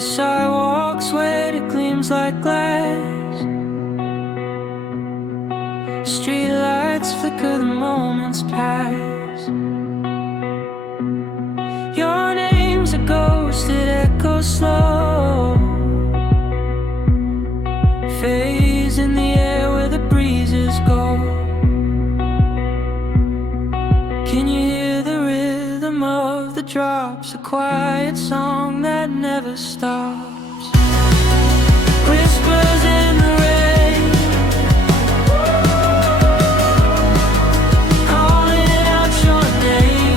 The sidewalks where it gleams like glass. Streetlights flicker, the moments pass. Your name's a ghost, it echoes slow, fades in the air where the breezes go. Can you hear the rhythm of the drops? A quiet song that never stops. Whispers in the rain, calling out your name.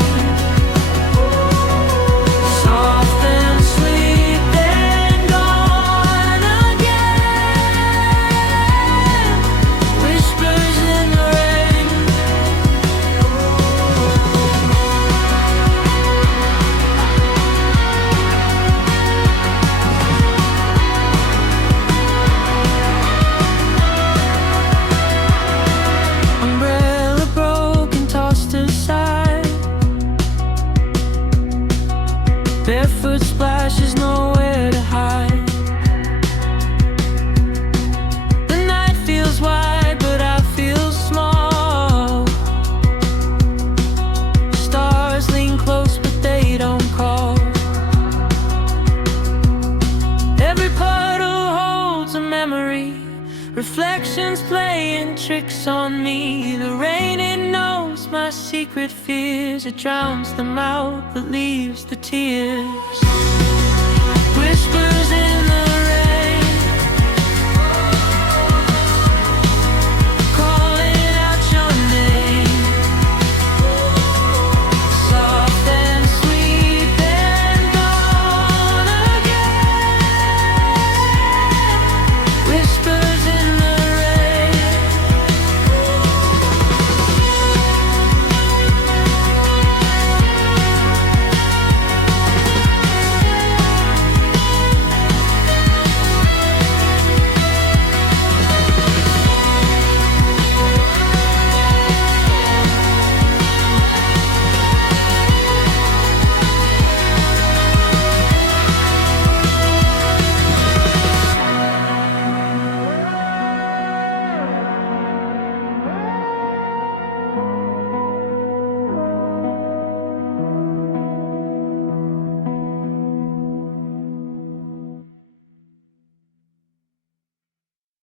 Soft and sweet, then gone again. Whispers in the rain. Umbrella broken, tossed aside. Barefoot splashes, nowhere to hide. The night feels wide, but I feel small. Stars lean close, but they don't call. Every puddle holds a memory. Reflections playing tricks on me. The rain, it knows my secret fears. It drowns them out, but leaves the tears. Whispers in